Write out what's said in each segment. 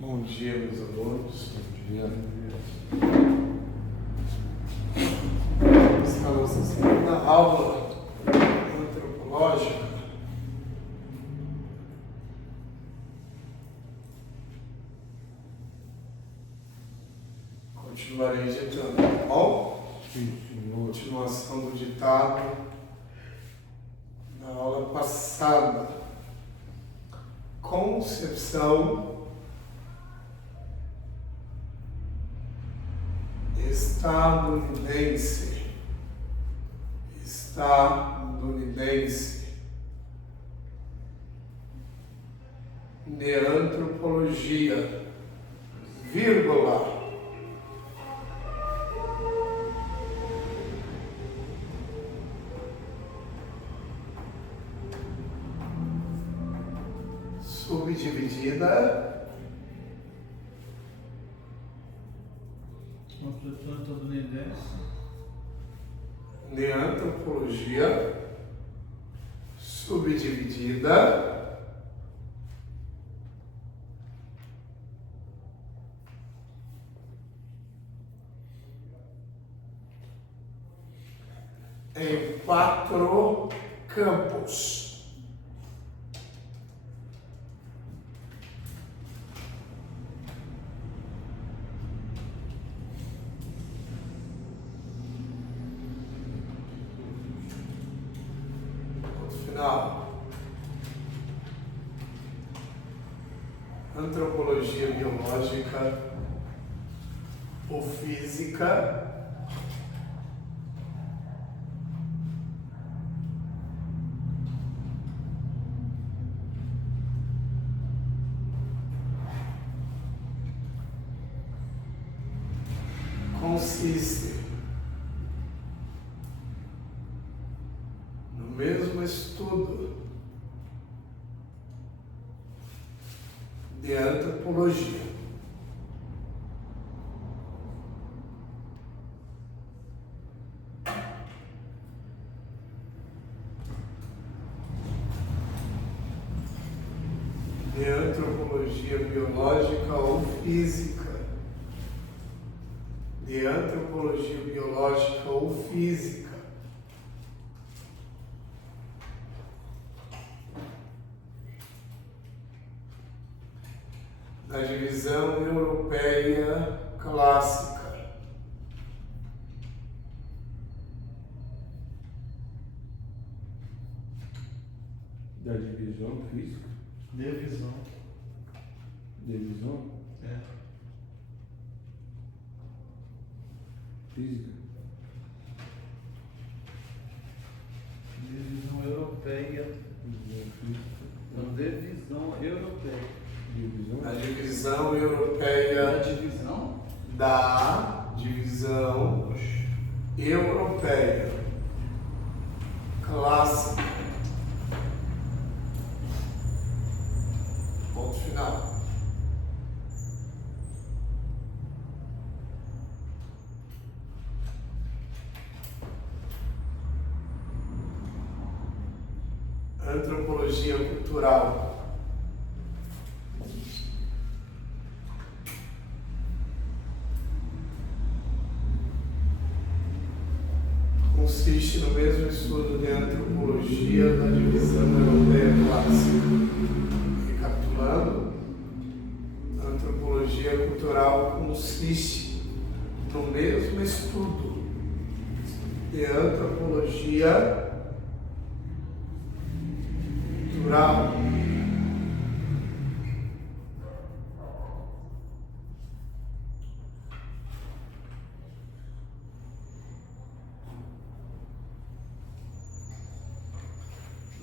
Bom dia, meus alunos. Bom dia. Esta é a nossa segunda aula antropológica. Continuarei ditando, tá bom? Continuação do ditado na aula passada. Concepção estadunidense, neantropologia, vírgula, subdividida, Concepção estadunidense, neantropologia, subdividida, em 4 campos. Final. Antropologia biológica ou física, consiste no mesmo estudo de antropologia, biológica ou física, de antropologia biológica ou física, da divisão europeia clássica, Da divisão física? divisão, Divisão física? divisão europeia, Divisão física. não, divisão europeia, Divisão? da divisão europeia, divisão, da divisão europeia clássica. Ponto final. Antropologia cultural. Consiste no mesmo estudo de antropologia da divisão europeia clássica. Recapitulando, a antropologia cultural consiste no mesmo estudo de antropologia cultural,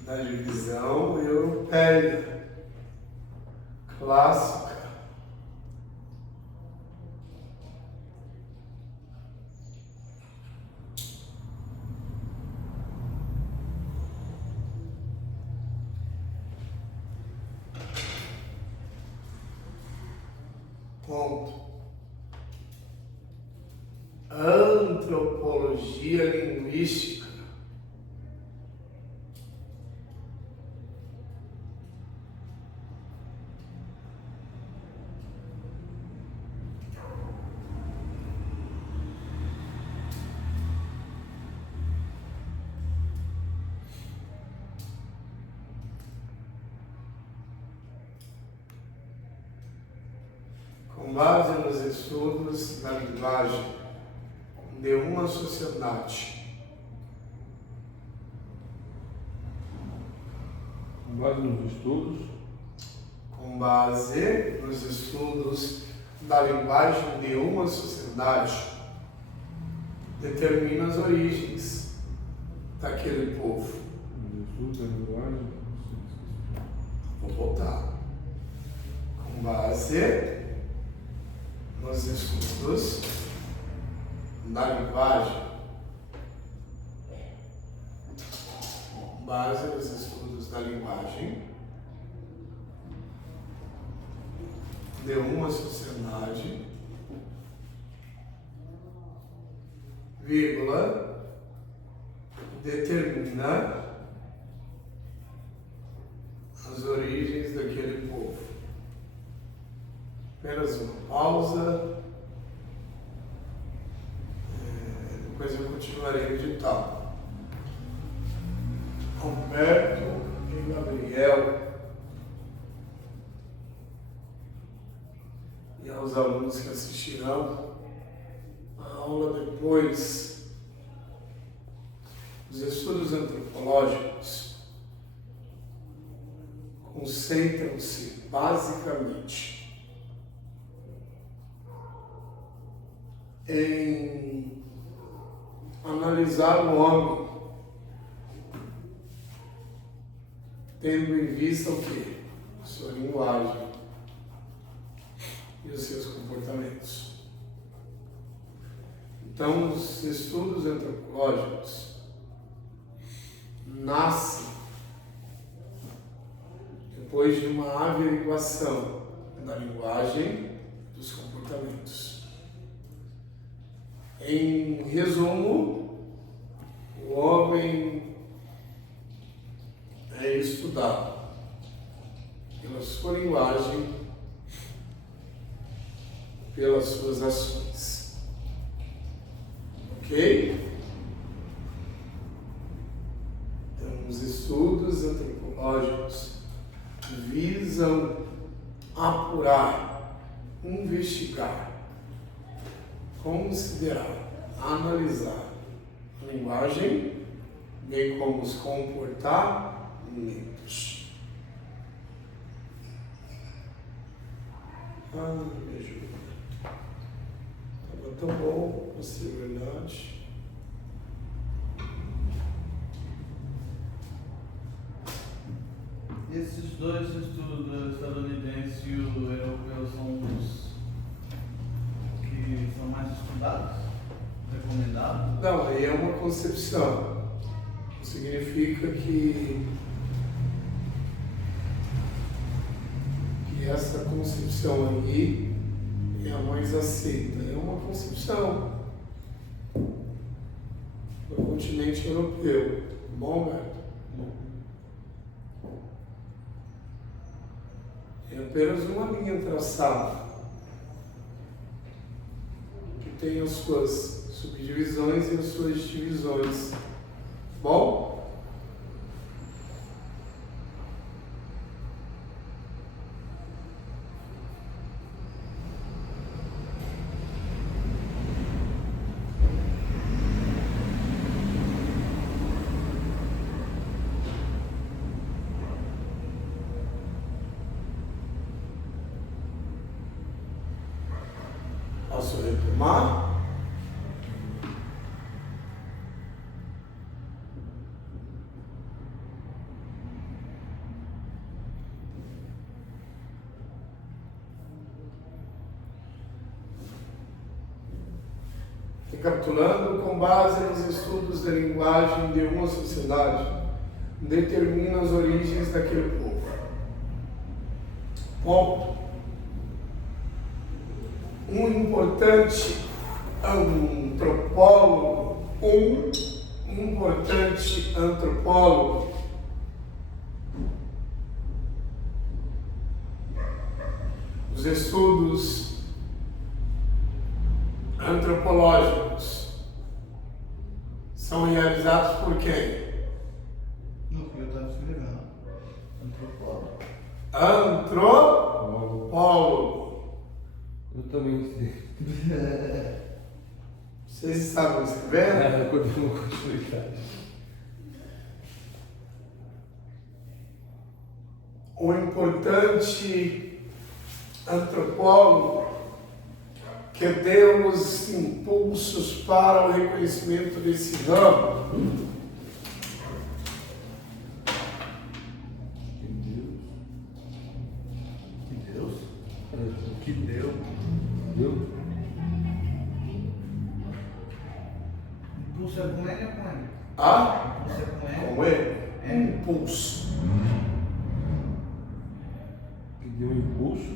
da divisão europeia clássica, ponto. Antropologia linguística, com base nos estudos da linguagem de uma sociedade, Com base nos estudos com base nos estudos da linguagem de uma sociedade, determina as origens daquele povo. nos estudos da linguagem, Vou voltar. Com base nos estudos da linguagem, com base nos estudos da linguagem de uma sociedade, vírgula, determina as origens daquele povo. Apenas uma pausa. Depois eu continuarei o edital. Humberto e Gabriel. E aos alunos que assistirão a aula depois. Os estudos antropológicos concentram-se basicamente em analisar o homem, tendo em vista o quê? Sua linguagem e os seus comportamentos. Então, os estudos antropológicos nascem depois de uma averiguação da linguagem e dos comportamentos. Em resumo, o homem é estudado pela sua linguagem, pelas suas ações. Ok? Então, os estudos antropológicos visam apurar, investigar, considerar, analisar a linguagem, bem como os comportamentos. Me ajuda. Estava tão bom, pra ser verdade. Esses dois estudos, o estadunidense e o europeu, são os que são mais estudados? Recomendados? Não, aí é uma concepção. Significa que essa concepção aí é a mais aceita. É uma concepção do continente europeu. Bom, Beto? É apenas uma linha traçada que tem as suas subdivisões e as suas divisões. Bom? Posso retomar? Recapitulando, com base nos estudos da linguagem de uma sociedade, determina as origens daquele povo. Ponto. Um importante antropólogo os estudos antropológicos são realizados por quem? No que eu estava escrevendo. Antropólogo. Antropólogo. também sei. Vocês estavam escrevendo? Continua com a explicação. O importante antropólogo que deu os impulsos para o reconhecimento desse ramo. Que deu. Deu? Impulso é com N ou com N? Ah? Impulso é com N. Com ele? Impulso. Que deu um impulso.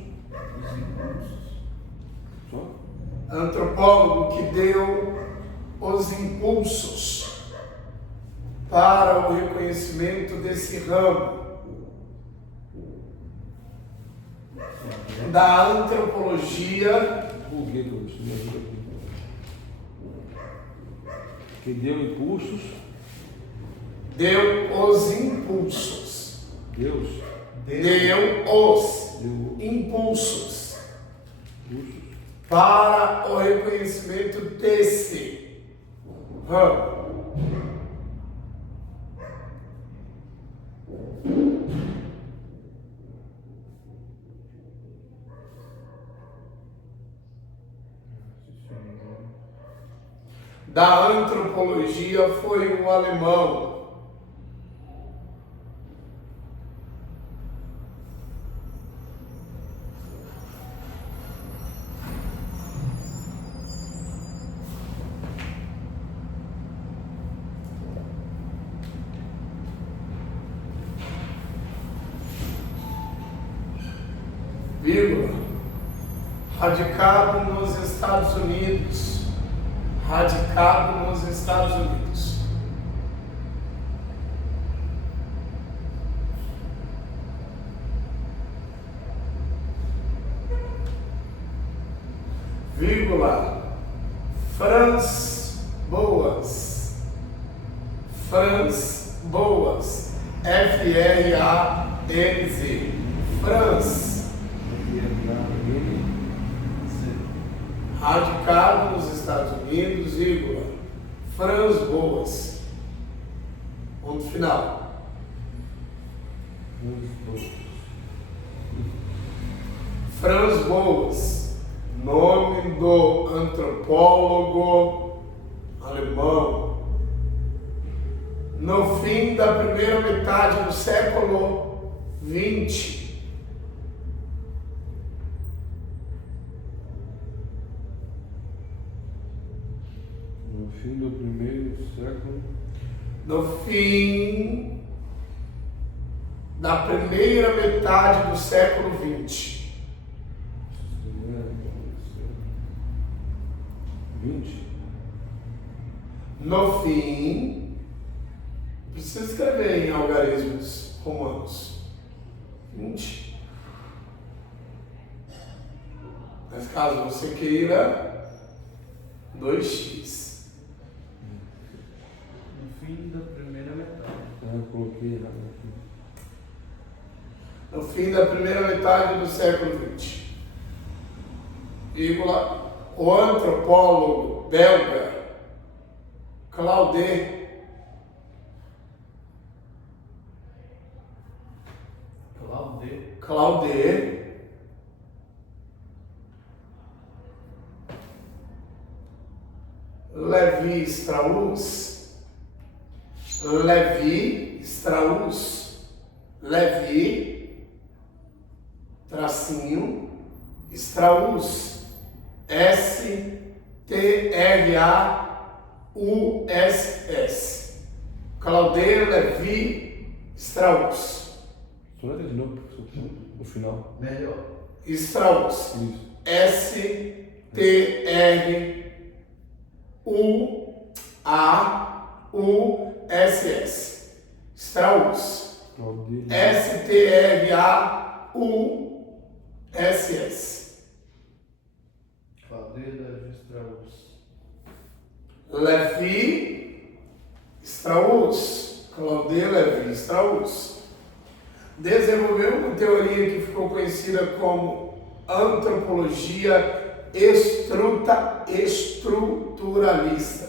Os impulsos. Só? Antropólogo que deu os impulsos para o reconhecimento desse ramo da antropologia. O que eu me ajuda aqui? Que deu impulsos. Deu os impulsos. Deus Deu os deu impulsos impulsos. para o reconhecimento desse ramo. Da antropologia foi um alemão. Vírgula, radicado nos Estados Unidos. Radicado nos Estados Unidos. Vírgula, Franz Boas. Franz Boas. F-R-A-N-Z. Franz. Radicado nos Estados Unidos, vírgula, Franz Boas. Ponto final. Franz Boas, nome do antropólogo alemão. No fim da primeira metade do século XX. No fim do primeiro século. No fim da primeira metade do século XX. 20? No fim, precisa escrever em algarismos romanos. 20. Mas caso você queira, 2x. No fim da primeira metade. Eu coloquei errado aqui. No fim da primeira metade do século XX. Vírgula, o antropólogo belga Claude Lévi-Strauss, tracinho, Strauss, S-T-R-A-U-S-S. Claude Lévi-Strauss. Só letra de novo, professor, no final. Melhor. Strauss. Isso. S-T-R-U-A-U-S-S. Strauss. Claude. S-T-R-A-U-S-S. Claude Lévi-Strauss. Lévi-Strauss. Claude Lévi-Strauss. Desenvolveu uma teoria que ficou conhecida como antropologia estruturalista.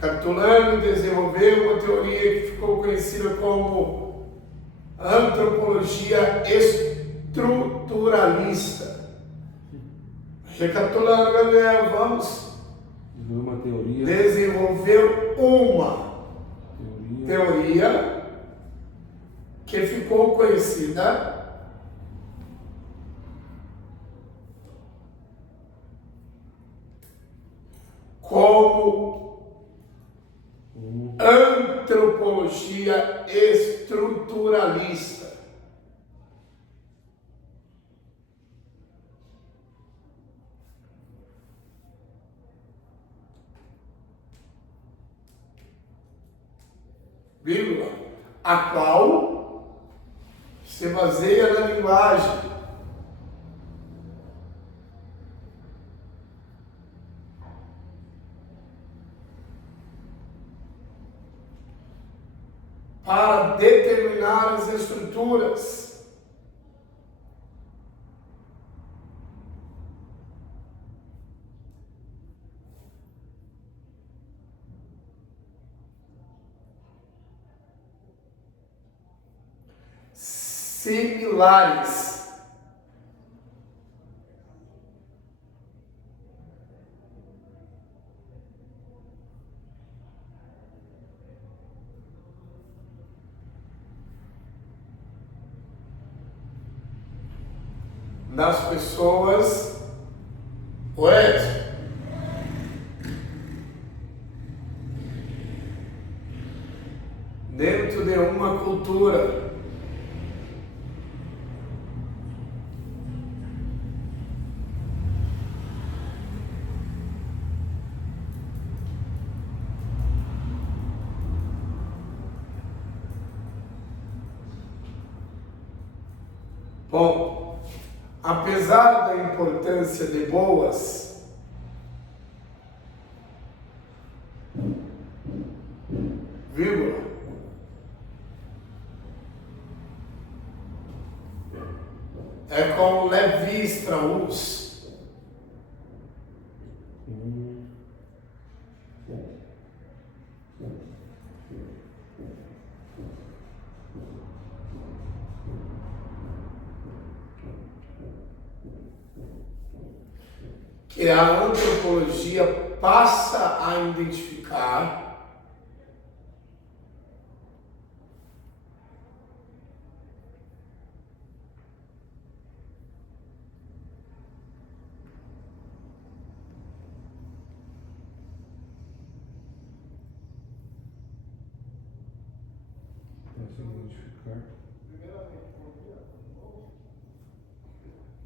Recapitulando, desenvolveu uma teoria que ficou conhecida como antropologia estruturalista. Recapitulando, Gabriel, vamos. Desenvolveu uma teoria que ficou conhecida como antropologia estruturalista. Vírgula, a qual se baseia na linguagem para determinar as estruturas similares das pessoas, dentro de uma cultura. Bom, apesar da importância de boas, vírgula, é com Levi Strauss, que a antropologia passa a identificar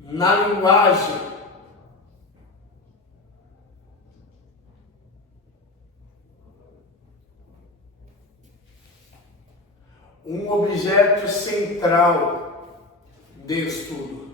na linguagem um objeto central de estudo.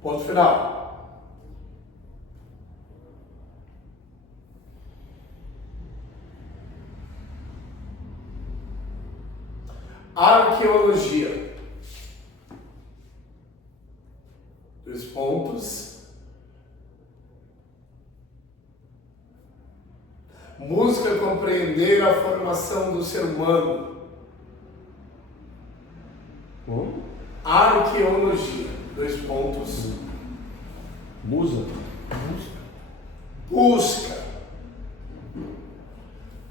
Ponto final. Arqueologia. Dois pontos. Busca compreender a formação do ser humano. Arqueologia. 2 pontos. Musa. Busca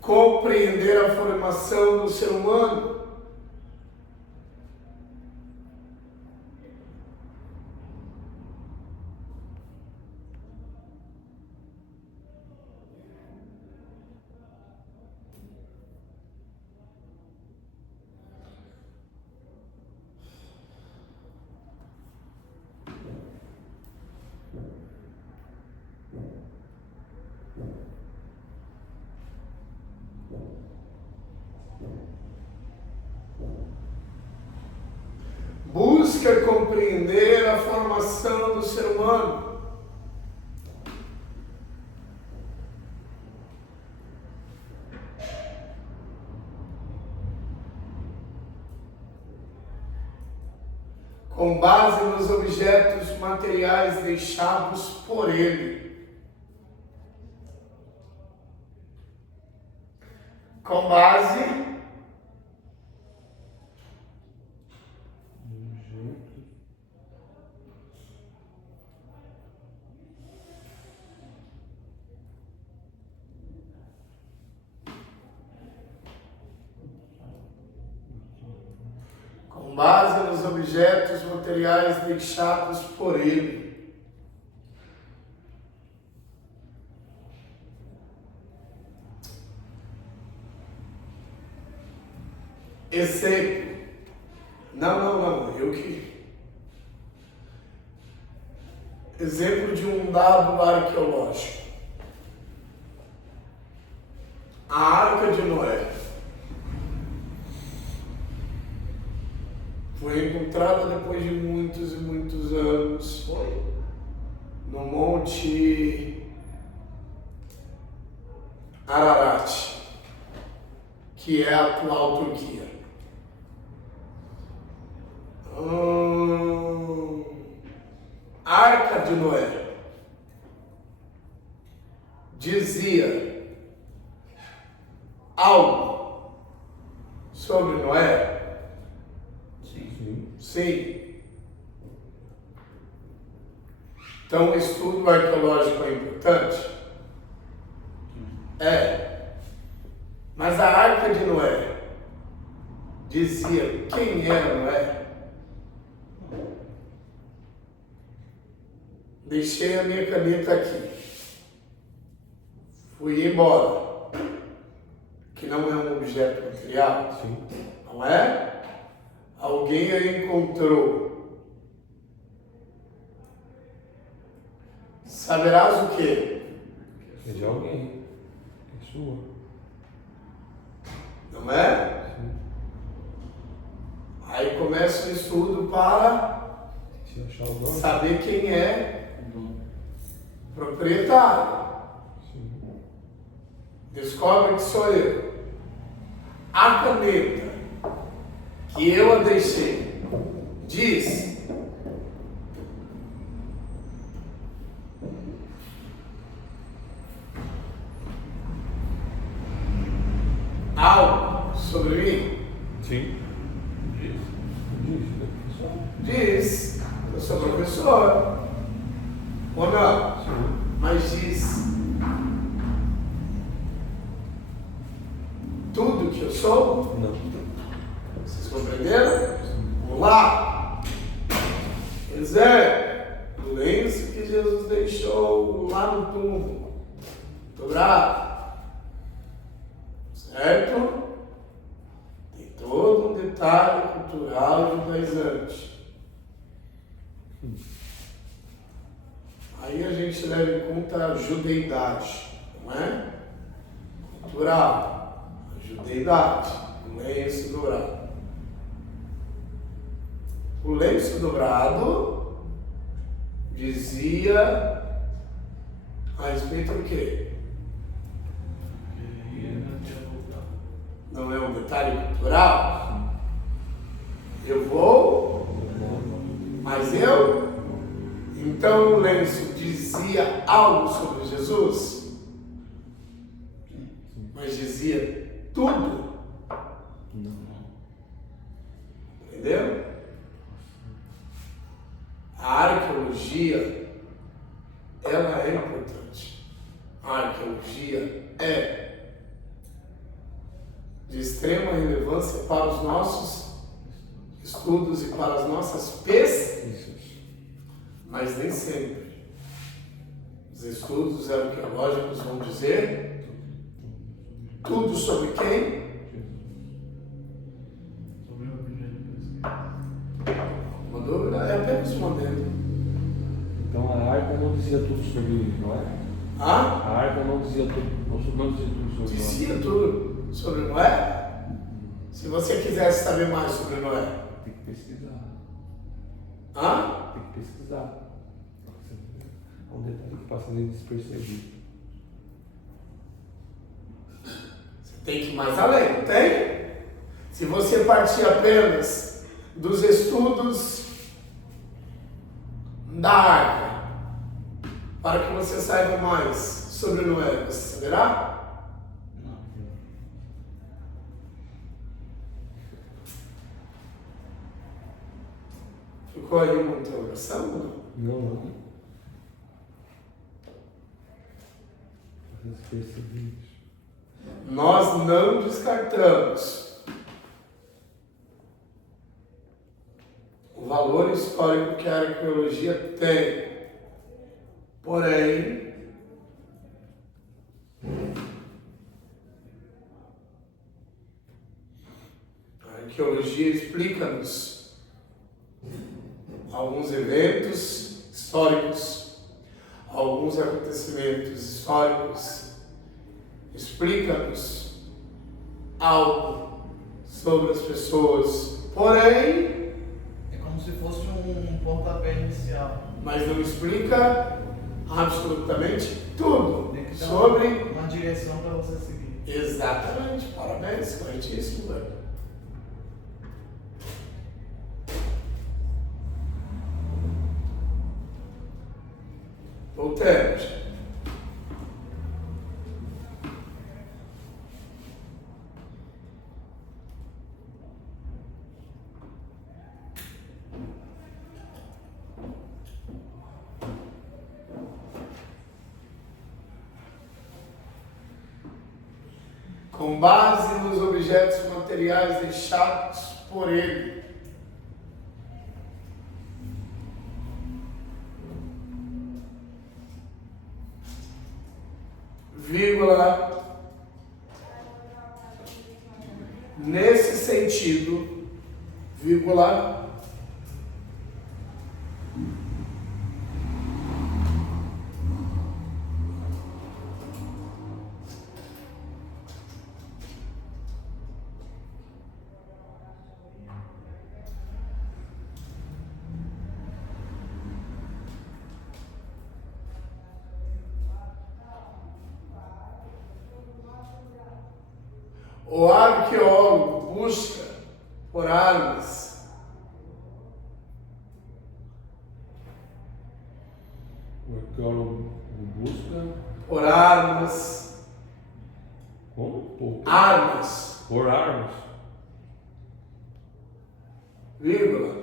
compreender a formação do ser humano. Busca compreender a formação do ser humano. Com base nos objetos materiais deixados por ele. Com base nos objetos materiais deixados por ele. Exemplo. Não, eu que... Exemplo de um dado arqueológico. A Arca de Noé foi encontrada depois de muitos e muitos anos no Monte Ararat, que é a atual Turquia. Arca de Noé dizia algo sobre Noé? Sim. Então, o estudo arqueológico é importante? É. Mas a Arca de Noé dizia quem era Noé? Deixei a minha caneta aqui. Fui embora. Que não é um objeto material? Sim. Não é? Alguém a encontrou. Saberás o quê? É de alguém. É sua. Não é? Sim. Aí começa o estudo para Se achar o nome. saber quem é proprietário. Sim. Descobre que sou eu. A caneta que eu a deixei diz algo sobre mim? Sim. Diz, eu sou professor. Ou não? Sim. Mas diz tudo que eu sou? Não. Vocês compreenderam? Vamos lá. O lenço que Jesus deixou lá no túmulo, dobrado, certo? Tem todo um detalhe cultural judaizante. Aí a gente leva em conta a judeidade, não é? Cultural, a judeidade, o lenço dobrado. O lenço dobrado dizia a respeito do quê? Não é um detalhe cultural? Eu vou, mas eu? Então o lenço dizia algo sobre Jesus? mas dizia tudo. Não. Entendeu? A arqueologia, ela é importante. A arqueologia é de extrema relevância para os nossos estudos e para as nossas pesquisas, mas nem sempre. Os estudos eram arqueológicos vão dizer tudo sobre quem? Sobre o primeiro pesquisa. Uma dúvida é apenas respondendo. Então a arca não dizia tudo sobre Noé? Ah? A arca não dizia tudo, não dizia tudo sobre Noé? Dizia tudo sobre Noé. Se você quisesse saber mais sobre Noé. Tem que pesquisar. Ah? Tem que pesquisar. É um detalhe que passa meio despercebido. Você tem que ir mais além, não tem? Se você partir apenas dos estudos da arca, para que você saiba mais sobre Noé, você saberá? Não. Ficou aí uma interrogação ou não? Não. Despercebidos. Nós não descartamos o valor histórico que a arqueologia tem. Porém, a arqueologia explica-nos alguns eventos históricos, alguns acontecimentos históricos, explica-nos algo sobre as pessoas, porém, É como se fosse um pontapé inicial. mas não explica absolutamente tudo Tem que dar sobre. uma direção para você seguir. Exatamente, parabéns, corretíssimo, velho. Voltemos. Com base nos objetos materiais deixados por ele, vírgula, nesse sentido, vírgula, o arqueólogo busca por armas O arqueólogo busca. por armas, Como? armas, Por armas. vírgula,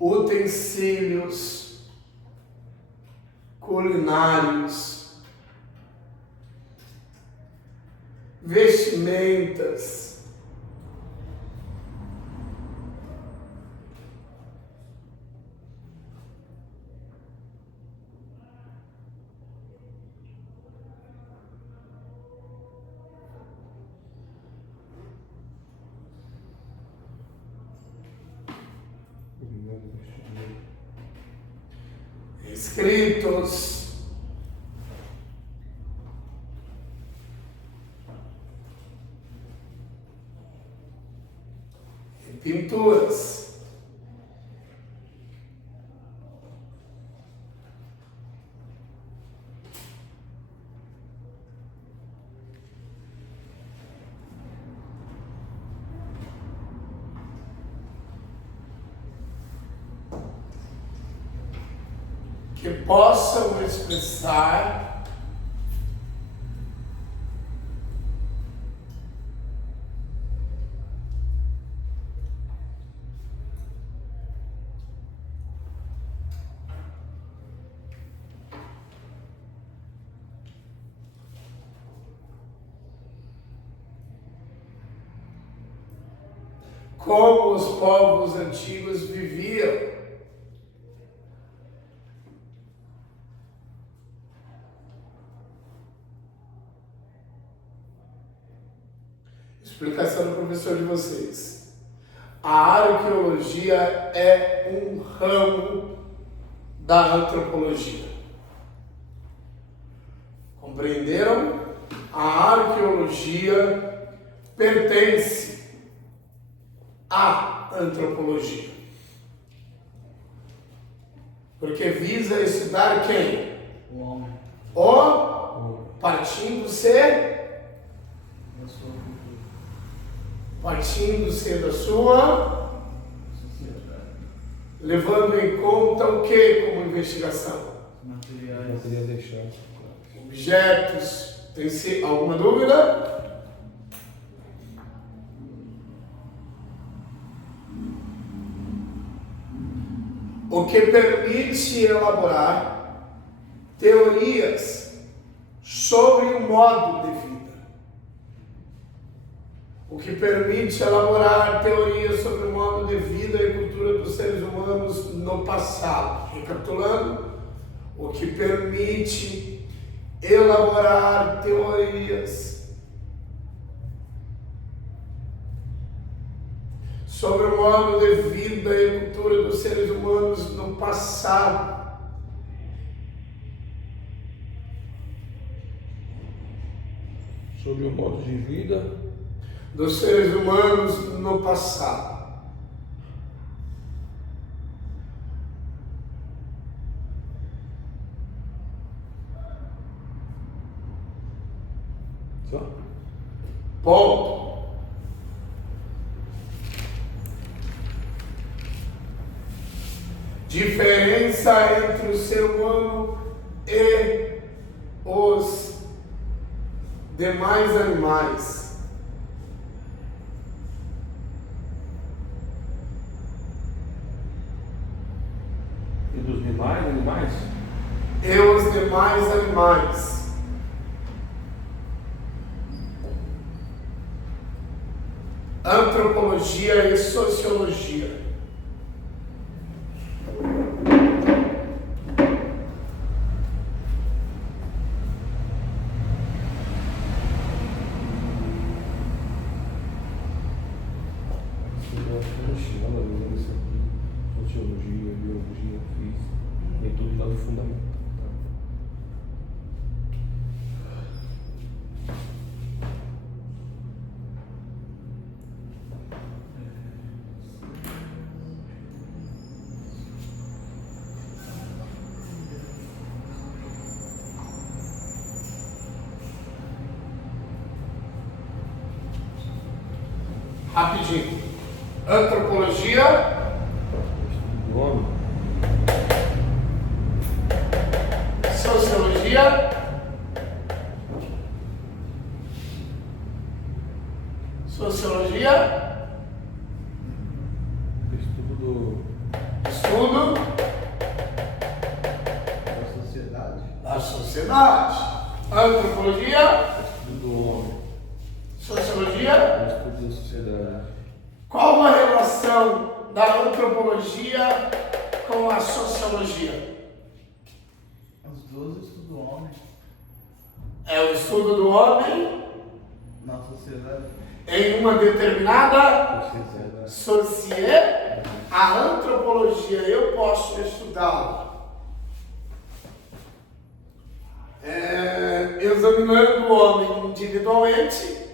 utensílios culinários, vestimentas, escritos, e pinturas. Que possam expressar como os povos antigos viviam. Explicação do professor de vocês. A arqueologia é um ramo da antropologia. Compreenderam? A arqueologia pertence à antropologia. Porque visa estudar quem? O homem. O partindo-se Da sua cultura. partindo-se da sua, Sociedade. levando em conta o que como investigação? Não Materiais. queria deixar. Objetos. Tem alguma dúvida? O que permite elaborar teorias sobre o modo de vida. O que permite elaborar teorias sobre o modo de vida e cultura dos seres humanos no passado. Recapitulando, o que permite elaborar teorias sobre o modo de vida e cultura dos seres humanos no passado. Sobre o modo de vida Dos seres humanos no passado. só. Ponto. Diferença entre o ser humano e os demais animais. E dos demais animais? E os demais animais. Antropologia e sociologia. Eu acho que não chega, não isso aqui. Sociologia, biologia, física. Vem tudo lá do fundamental. Rapidinho. Antropologia. Do homem? Sociologia. Sociologia. Estudo Estudo Da sociedade. da sociedade. Antropologia. do homem. Sociologia. Estudo da sociedade. Qual a relação da antropologia com a sociologia? Os 12 estudam o homem É o estudo do homem na sociedade. em uma determinada Sociedade. sociedade. A antropologia eu posso estudá-la examinando o homem individualmente,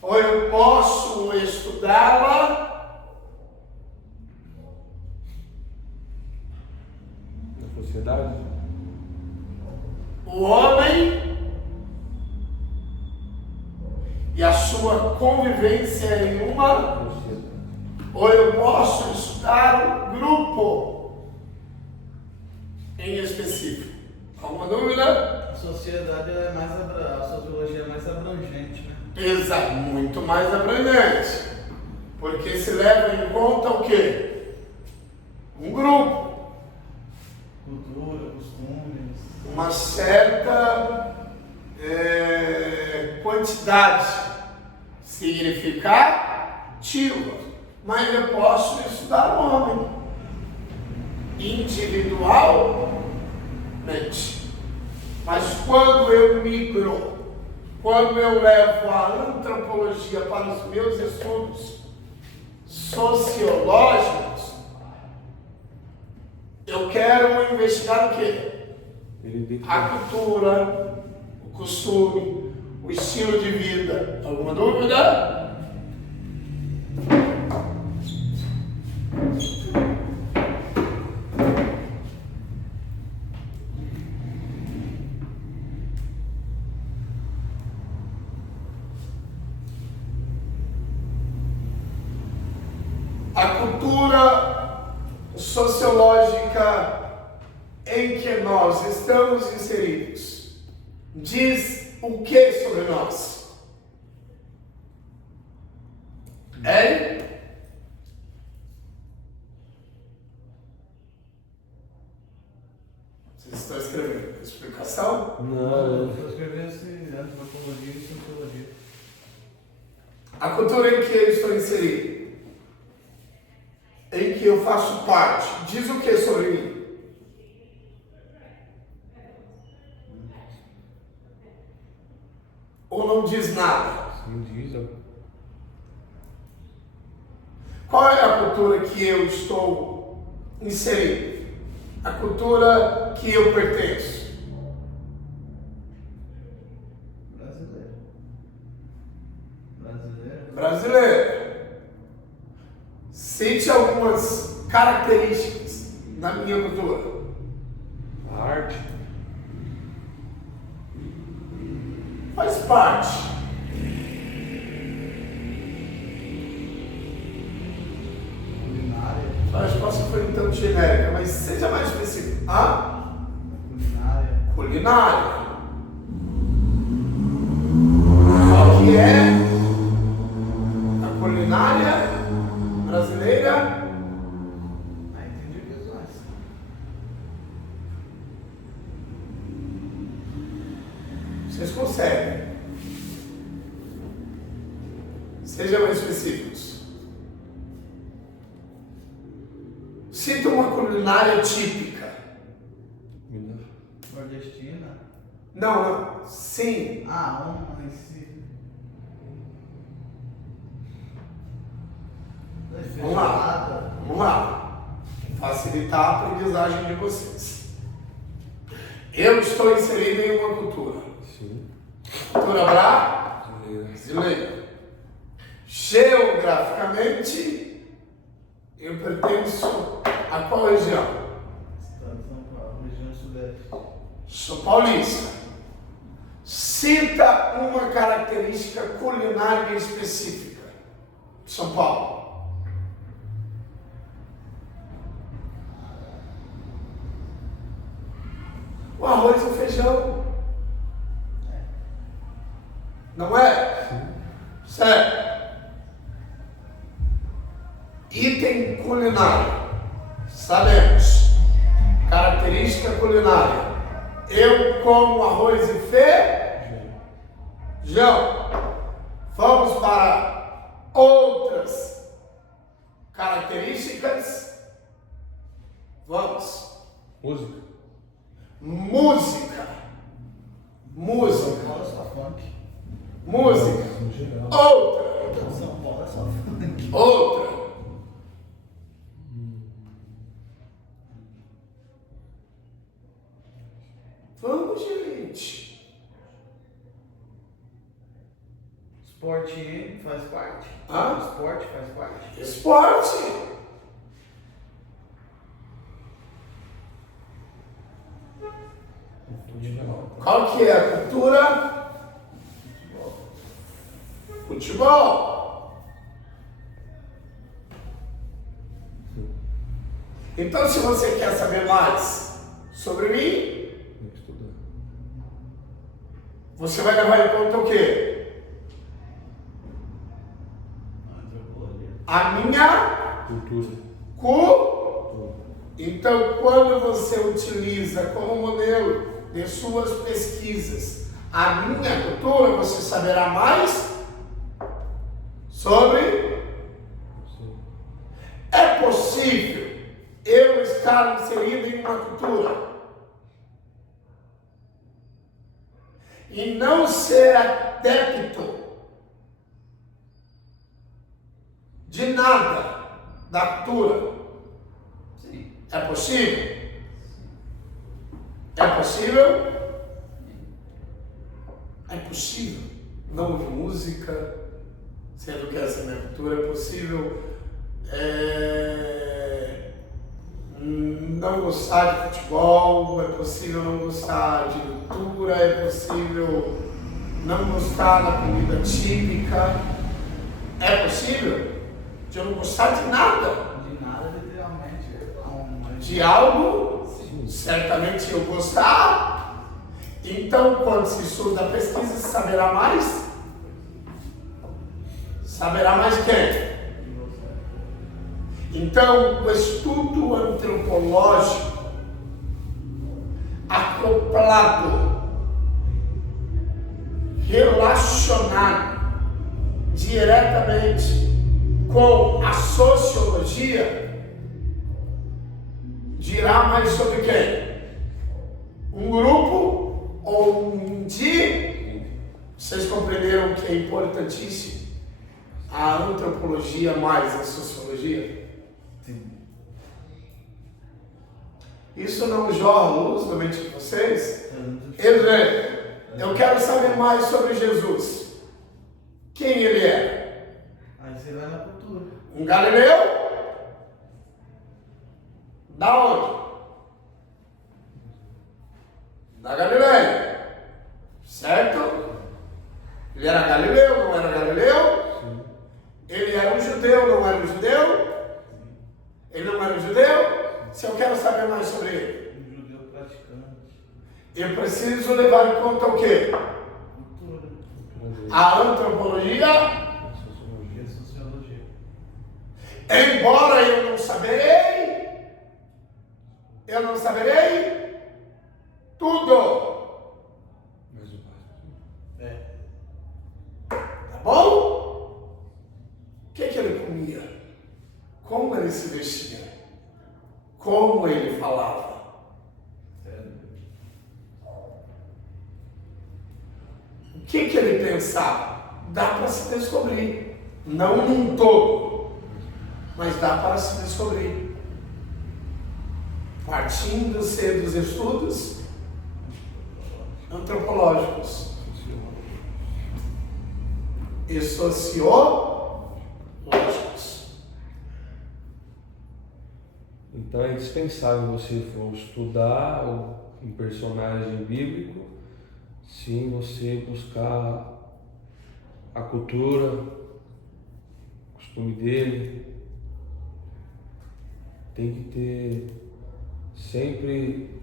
ou eu posso estudá-la Na sociedade? o homem e a sua convivência em uma, Sociedade. ou eu posso estudar um grupo em específico. Alguma dúvida? A sociedade é mais a sociologia é mais abrangente, né? Exato, muito mais abrangente, porque se leva em conta o quê? Um grupo, Cultura, costumes. uma certa quantidade, significar ativa, mas eu posso estudar o homem individualmente. Mas quando eu migro, quando eu levo a antropologia para os meus estudos sociológicos, eu quero investigar o quê? A cultura, o costume, o estilo de vida. Alguma dúvida? A cultura sociológica em que nós estamos inseridos diz o que sobre nós? Hein? Vocês estão escrevendo explicação? Não. Estou escrevendo antropologia e sociologia. A cultura em que eu estou inserido, em que eu faço parte, diz o que sobre mim? Ou não diz nada? Sim, diz. Qual é a cultura que eu estou inserido? A cultura que eu pertenço? Brasileira. Cite algumas características da minha cultura. A arte. Faz parte. Culinária. A resposta foi então genérica, mas seja mais específico. A Culinária. culinária. Qual que é a culinária brasileira? Entendi o que é mais. Vocês conseguem. Sejam mais específicos. Cita uma culinária típica. Nordestina. Não. Sim. Uma em si. Vamos lá. Facilitar a aprendizagem de vocês. Eu estou inserido em uma cultura. Sim. Cultura brasileira. Geograficamente, eu pertenço a qual região? Estado de São Paulo, região sudeste. Sou paulista. Cita uma característica culinária específica de São Paulo. O arroz e o feijão. Não é? Certo. Item culinário. Sabemos. Característica culinária. Eu como arroz e feijão. Vamos para outras características. Vamos. Música. São Paulo é só funk. Música. No geral. Outra. São Paulo é só funk. Outra. Vamos, gente. Esporte faz parte. Esporte faz parte. Esporte. Qual que é a cultura? Futebol. Então, se você quer saber mais sobre mim, Tem que estudar. você vai levar em conta o quê? Antropologia. A minha Cultura. Então, quando você utiliza como modelo de suas pesquisas a minha cultura, você saberá mais sobre possível eu estar inserido em uma cultura e não ser adepto de nada da cultura? Sim. É possível? É possível? É possível não ouvir música, sendo que essa é a minha cultura. É possível não gostar de futebol, é possível não gostar de leitura, é possível não gostar da comida típica. É possível de eu não gostar de nada. De nada, literalmente. De algo, certamente eu gostar. Então, quando se estuda a pesquisa, se saberá mais? Saberá mais quem? Então, o estudo antropológico acoplado, relacionado diretamente com a sociologia, dirá mais sobre quem? Um grupo ou um dia? Vocês compreenderam que é importantíssimo a antropologia mais a sociologia? Sim. Isso não jorra luz na mente de vocês? Exemplo, eu quero saber mais sobre Jesus. Quem ele é? Aí você vai na cultura. Um galileu? Da onde? Da Galileia. Certo? Ele era galileu, não era galileu? Sim. Ele era um judeu, não era um judeu? Ele não era um judeu? Se eu quero saber mais sobre ele, Um judeu praticante. eu preciso levar em conta o quê? Cultura. A antropologia. A sociologia. E a sociologia. Embora eu não saberei tudo. Mas o básico. É. Tá bom? O que ele comia? Como ele se vestia? Como ele falava? Sério. O que ele pensava? Dá para se descobrir. Não em todo, mas dá para se descobrir. Partindo-se dos estudos antropológicos e sociológicos. Então é indispensável você for estudar um personagem bíblico, sim, você buscar a cultura, o costume dele. Tem que ter sempre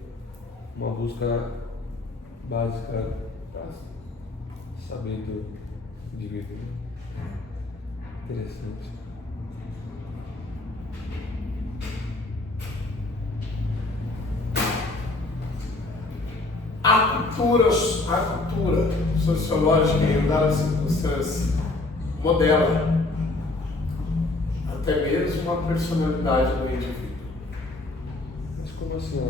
uma busca básica para saber do indivíduo. Interessante. A cultura sociológica em dadas circunstâncias modela até mesmo a personalidade do indivíduo. Mas como assim ela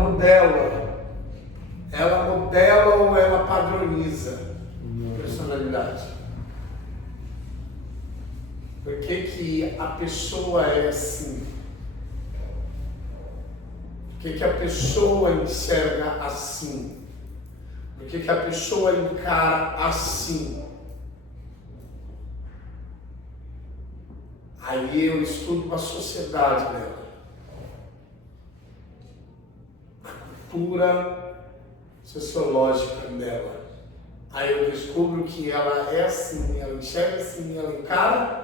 modela? Ela modela ou ela padroniza a personalidade. Por que a pessoa é assim? Por que a pessoa enxerga assim? Por que a pessoa encara assim? Aí eu estudo a sociedade dela. A cultura sociológica dela. Aí eu descubro que ela é assim, ela enxerga assim, ela encara.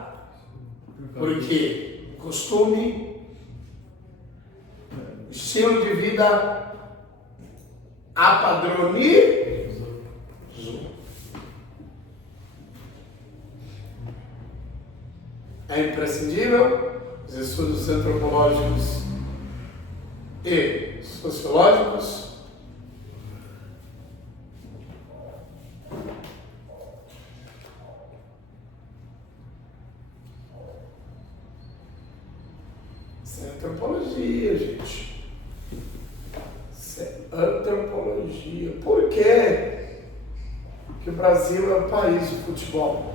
Por quê? O costume, o estilo de vida apadronizado. É imprescindível os estudos antropológicos e sociológicos antropologia, gente. Isso é antropologia. Por quê? Porque o Brasil é um país de futebol.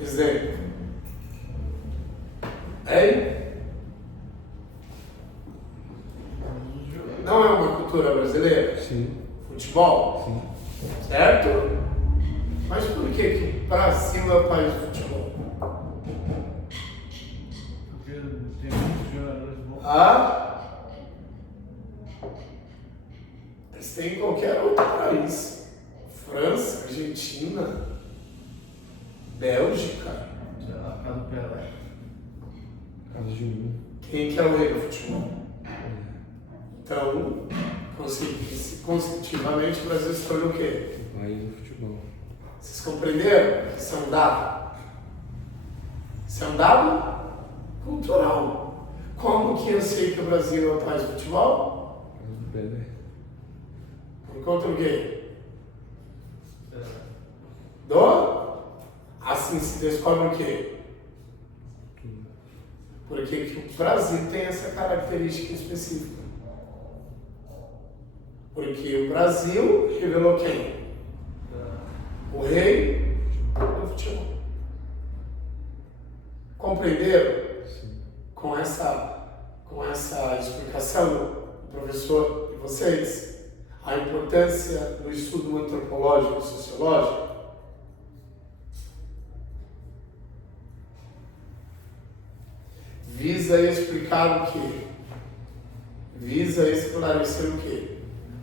Exemplo. Hein? Não é uma cultura brasileira? Sim. Futebol? Sim. Certo? Mas por que o Brasil é o país de futebol? Porque tem muitos jogadores bons. Ah? Mas tem em qualquer outro país. França, Argentina, Bélgica. Sei lá, a casa do Pelé. Casa de mim. Quem que é o rei do futebol? Então, consecutivamente o Brasil escolhe o quê? O país do futebol. Vocês compreenderam? Isso é um dado. Isso é um dado cultural. Como que eu sei que o Brasil é o país do futebol? Casa do Pelé. Por conta do quê? Assim se descobre o quê? Porque que o Brasil tem essa característica específica. Porque o Brasil revelou quem? O rei do futebol. Compreenderam? Sim. Com essa explicação do professor e vocês, a importância do estudo antropológico e sociológico? Visa explicar o quê? Visa esclarecer o quê?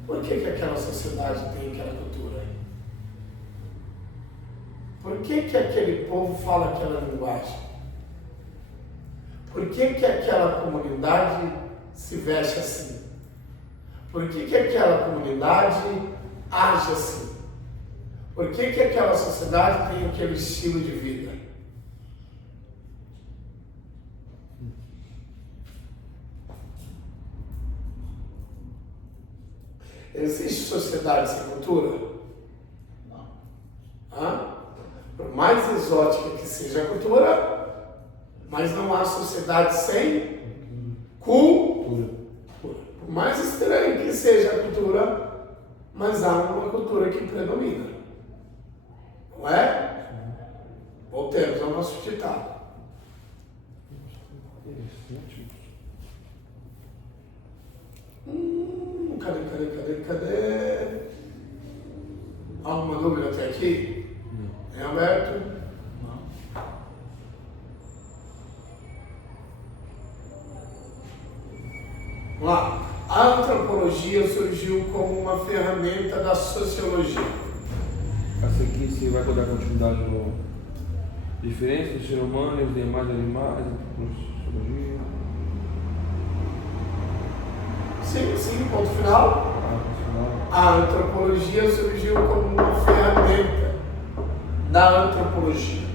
Por que aquela sociedade tem aquela cultura? Por que aquele povo fala aquela linguagem? Por que aquela comunidade se veste assim? Por que aquela comunidade age assim? Por que aquela sociedade tem aquele estilo de vida? Existe sociedade sem cultura? Não. Hã? Por mais exótica que seja a cultura, mas não há sociedade sem cultura. Por mais estranha que seja a cultura, mas há uma cultura que predomina. Não é? Voltemos ao nosso ditado. Cadê? Alguma dúvida até aqui? Não. É aberto? Não. Vamos lá. A antropologia surgiu como uma ferramenta da sociologia. Essa aqui você vai dar continuidade no diferença do ser humano e os demais animais, antropologia. Sim, ponto final. Final. A antropologia surgiu como uma ferramenta da antropologia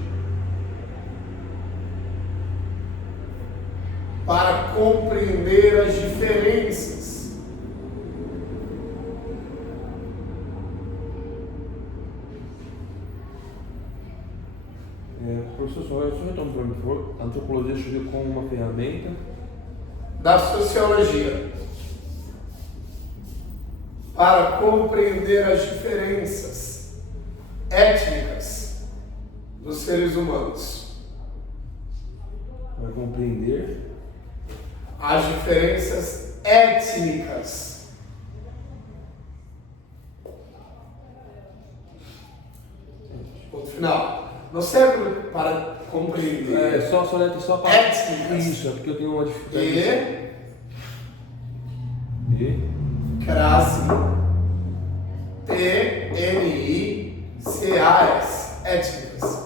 para compreender as diferenças professor, só retorno para mim, por favor. A antropologia surgiu como uma ferramenta da sociologia para compreender as diferenças étnicas dos seres humanos. para compreender As diferenças étnicas. Ponto final. No século, para compreender só letra só para étnicas isso, é porque eu tenho uma dificuldade. e Crase, T-N-I-C-A-S, étnicas.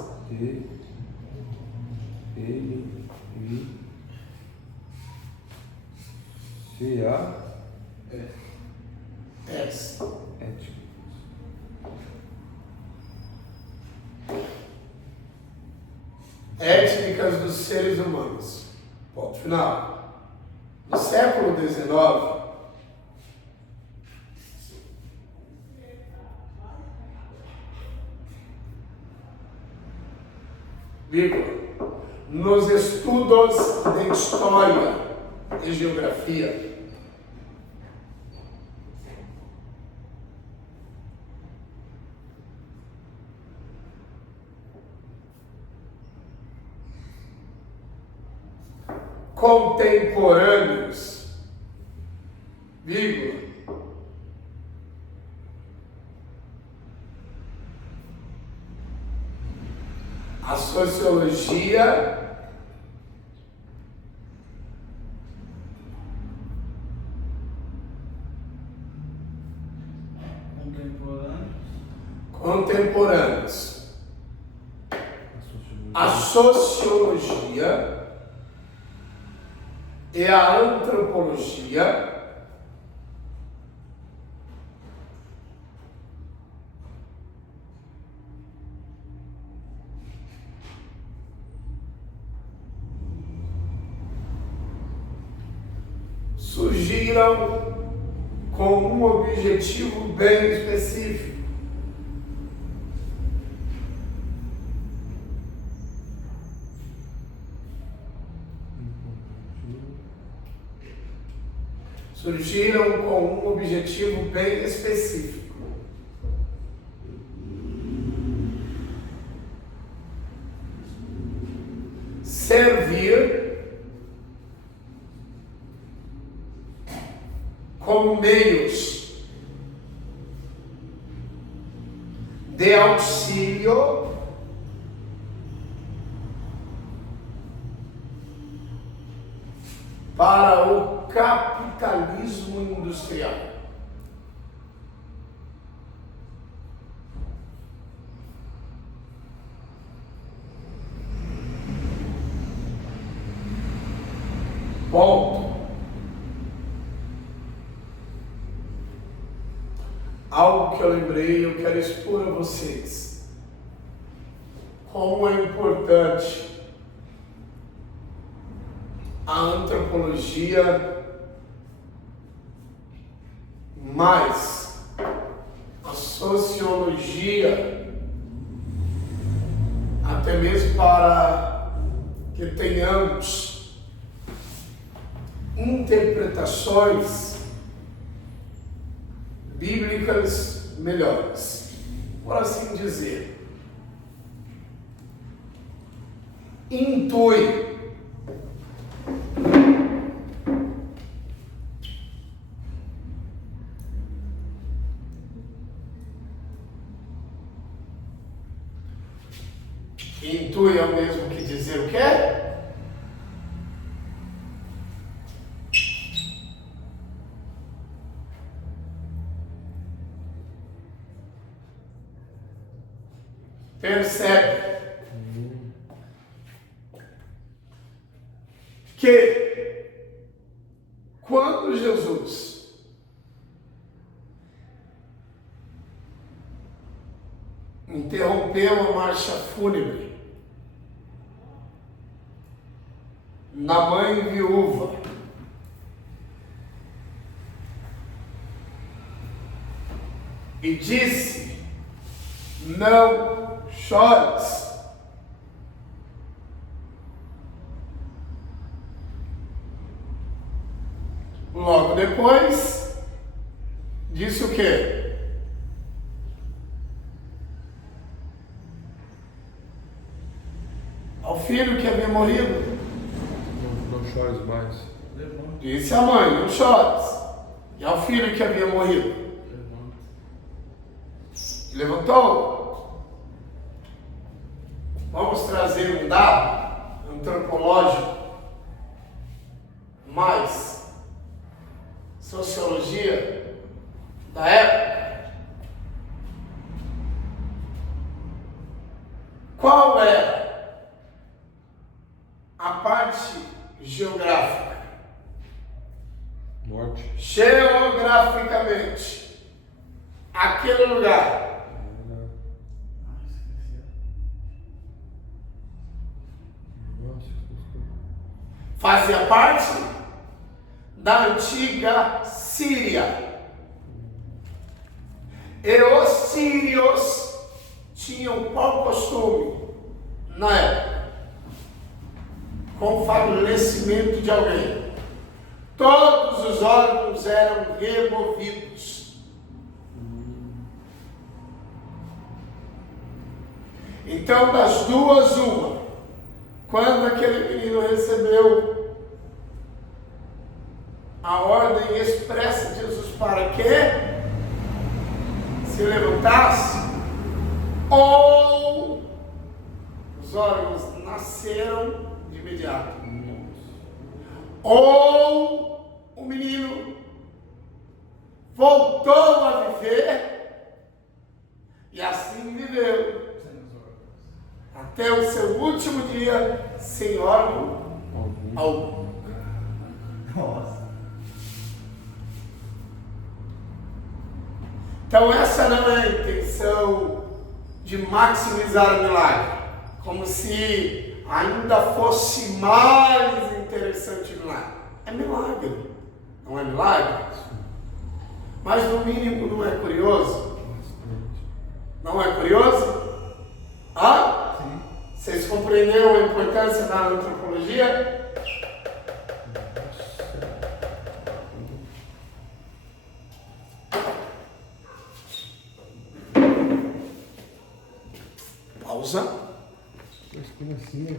T-N-I-C-A-S. S. Étnicas dos seres humanos. Ponto final. No século XIX, nos estudos de história e geografia. Contemporâneos, vírgula. A sociologia contemporâneos. A sociologia e a antropologia surgiram com um objetivo bem específico. Surgiram com um objetivo bem específico. Servir como meios de auxílio para o capitalismo industrial. Ponto. Algo que eu lembrei, eu quero expor a vocês. Como é importante a antropologia, mais a sociologia, até mesmo para que tenhamos interpretações bíblicas melhores, por assim dizer. Intui é o mesmo que dizer o quê? Percebe que quando Jesus interrompeu a marcha fúnebre na mãe viúva, e disse: não chores. Logo depois, disse o quê? Ao filho que havia morrido. Não chores mais. Disse à mãe: não chores. E ao filho que havia morrido. Levantou. Vamos trazer um dado antropológico, mais sociologia da época. Qual é a parte geográfica? Norte. Geograficamente, aquele lugar fazia parte da antiga Síria. E os sírios tinham qual costume na época? Com o falecimento de alguém, todos os órgãos eram removidos. Então, das duas, uma. Quando aquele menino recebeu a ordem expressa de Jesus para que se levantasse, ou os órgãos nasceram de imediato, ou o menino voltou a viver e assim viveu até o seu último dia sem órgão algum. Nossa. Então essa não é a intenção de maximizar o milagre, como se ainda fosse mais interessante o milagre. É milagre, não é milagre? Mas no mínimo não é curioso? Não é curioso? Ah? Sim. Vocês compreenderam a importância da antropologia? Pausa. Mas como assim?